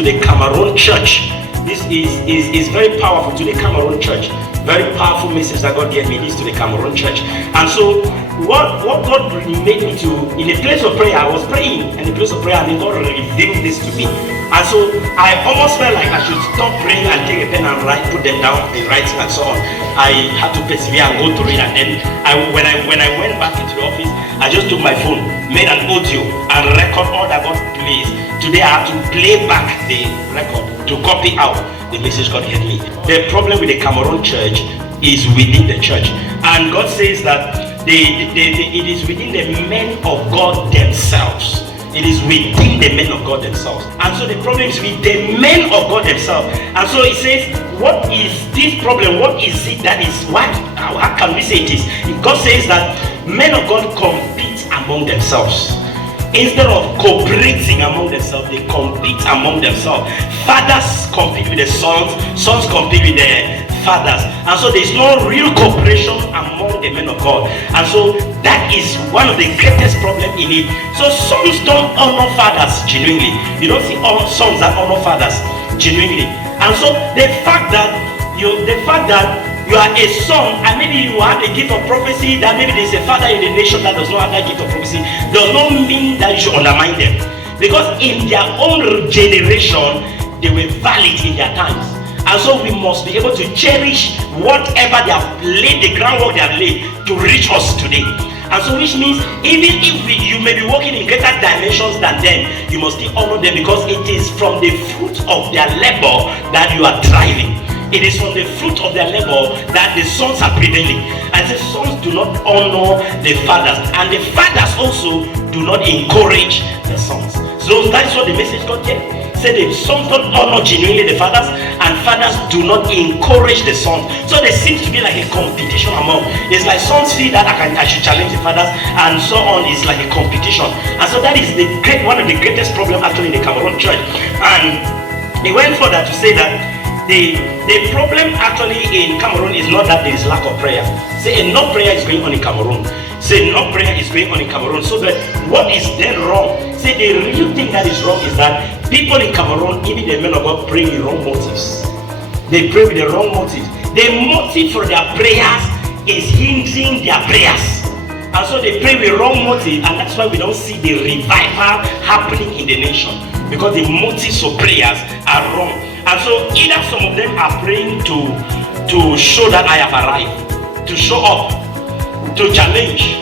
to the Cameroon church. This is very powerful to the Cameroon church. Very powerful message that God gave me. This to the Cameroon church. And so what God made me to, in a place of prayer, I was praying in a place of prayer, and then God revealed this to me. And so I almost felt like I should stop praying and take a pen and put them down in writing and so on. I had to persevere and go through it. And then when I went back into the office, I just took my phone, made an audio, and record all that God plays. Today I have to play back the record to copy out the message God gave me. The problem with the Cameroon church is within the church, and God says that it is within the men of God themselves. It is within the men of God themselves. And so the problem is with the men of God themselves. And so he says, what is this problem? What is it that is, how can we say it is? God says that men of God compete among themselves. Instead of cooperating among themselves, they compete among themselves. Fathers compete with the sons, sons compete with the fathers. And so there's no real cooperation among the men of God. And so that is one of the greatest problems in it. So sons don't honor fathers genuinely. You don't see all sons that honor fathers genuinely. And so the fact that you are a son, and maybe you have a gift of prophecy, that maybe there's a father in the nation that does not have that gift of prophecy, does not mean that you should undermine them. Because in their own generation, they were valid in their times. And so we must be able to cherish whatever they have laid, the groundwork they have laid to reach us today. And so which means, even if you may be working in greater dimensions than them, you must still honor them, because it is from the fruit of their labor that you are thriving. It is from the fruit of their labor that the sons are prevailing. And the sons do not honor the fathers, and the fathers also do not encourage the sons. So that is what the message God gave. Said the sons don't honor genuinely the fathers, and fathers do not encourage the sons. So there seems to be like a competition among. It's like sons feel that I should challenge the fathers, and so on. It's like a competition. And so that is one of the greatest problems actually in the Cameroon church. And he went further to say that the problem actually in Cameroon is not that there is lack of prayer. Say enough prayer is going on in Cameroon. Say enough prayer is going on in Cameroon. So that what is then wrong? Say the real thing that is wrong is that people in Cameroon, even the men of God, pray with wrong motives. They pray with the wrong motives. The motive for their prayers is hindering their prayers. And so they pray with wrong motive, and that's why we don't see the revival happening in the nation, because the motives for prayers are wrong. And so either some of them are praying to show that I have arrived, to show up, to challenge.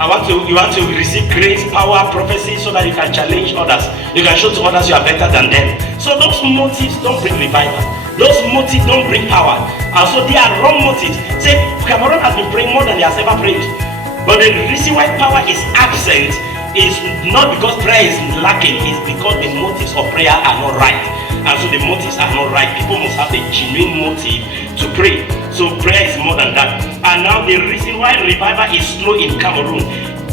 You want to receive grace, power, prophecy, so that you can challenge others. You can show to others you are better than them. So those motives don't bring revival. Those motives don't bring power. And so they are wrong motives. Say Cameroon has been praying more than they has ever prayed. But the reason why power is absent is not because prayer is lacking, it's because the motives of prayer are not right. And so the motives are not right. People must have the genuine motive to pray. So prayer is more than that. And now the reason why revival is slow in Cameroon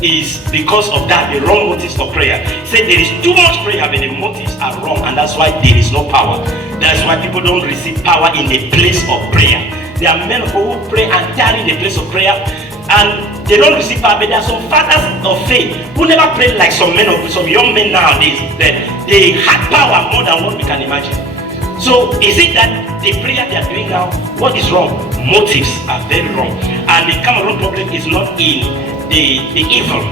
is because of that, the wrong motives for prayer. Say there is too much prayer, but the motives are wrong, and that's why there is no power. That's why people don't receive power in the place of prayer. There are men who pray entirely in the place of prayer, and they don't receive power. But there are some fathers of faith who never prayed like some young men nowadays. That they had power more than what we can imagine. So is it that the prayer they are doing now, what is wrong? Motives are very wrong. And the Cameroon problem is not in the evil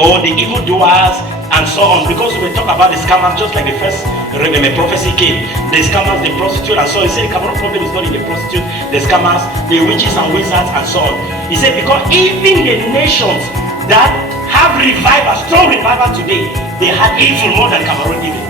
or the evildoers and so on, because we talk about the scammers, just like the first prophecy came, the scammers, the prostitute, and so on. He said the Cameroon problem is not in the prostitute, the scammers, the witches and wizards and so on. He said because even the nations that have revival, strong revival today, they had evil more than Cameroon evil.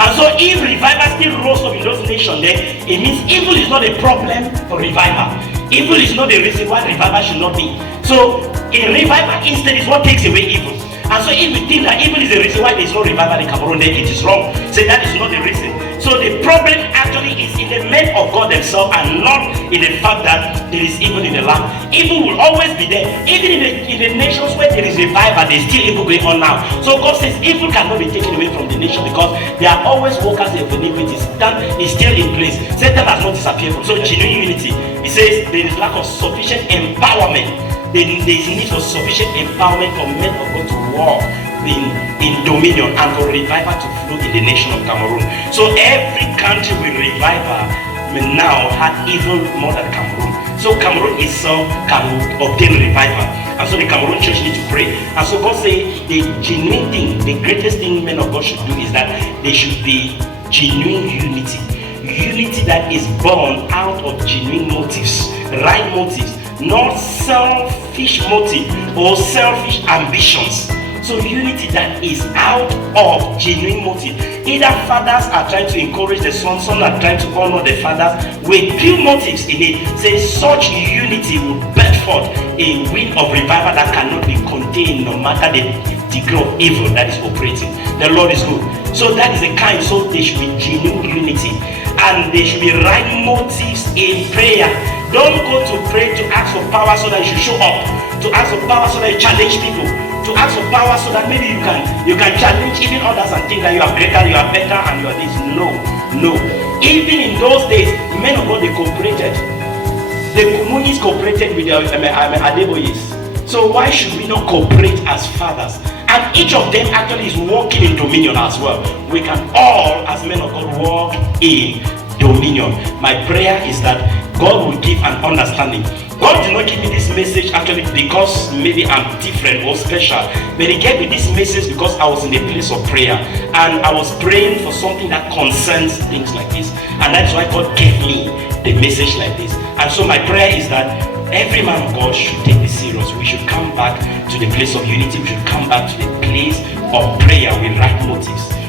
And so if revival still rose up in those nations, then it means evil is not a problem for revival. Evil is not the reason why revival should not be. So in revival instead is what takes away evil. And so if we think that evil is the reason why there is no revival in Cameroon, then it is wrong. So that is not the reason. So the problem actually is in the men of God themselves, and not in the fact that there is evil in the land. Evil will always be there. Even in the nations where there is revival, there is still evil going on now. So God says evil cannot be taken away from the nation, because there are always workers of iniquity. That is still in place. Satan has not disappeared from. So genuine unity. He says there is lack of sufficient empowerment. There is need for sufficient empowerment for men of God to walk in dominion and for revival to flow in the nation of Cameroon. So every country with revival now had even more than Cameroon. So Cameroon itself can obtain revival. And so the Cameroon church need to pray. And so God say the genuine thing, the greatest thing men of God should do is that there should be genuine unity. Unity that is born out of genuine motives, right motives, not selfish motive or selfish ambitions. So unity that is out of genuine motive. Either fathers are trying to encourage the sons, some are trying to honor the fathers with pure motives in it. Say such unity will birth forth a wind of revival that cannot be contained no matter the degree of evil that is operating. The Lord is good. So that is the kind, so there should be genuine unity. And there should be right motives in prayer. Don't go to pray to ask for power so that you should show up. To ask for power so that you challenge people. To ask for power so that maybe you can challenge even others and think that you are greater, you are better, and you are this. No. Even in those days, men of God, they cooperated. The communists cooperated with the Adeboyes. So why should we not cooperate as fathers? And each of them actually is walking in dominion as well. We can all, as men of God, walk in dominion. My prayer is that God will give an understanding. God did not give me this message actually because maybe I'm different or special, but He gave me this message because I was in a place of prayer and I was praying for something that concerns things like this, and that's why God gave me the message like this. And so my prayer is that every man of God should take this serious. We should come back to the place of unity. We should come back to the place of prayer with right motives.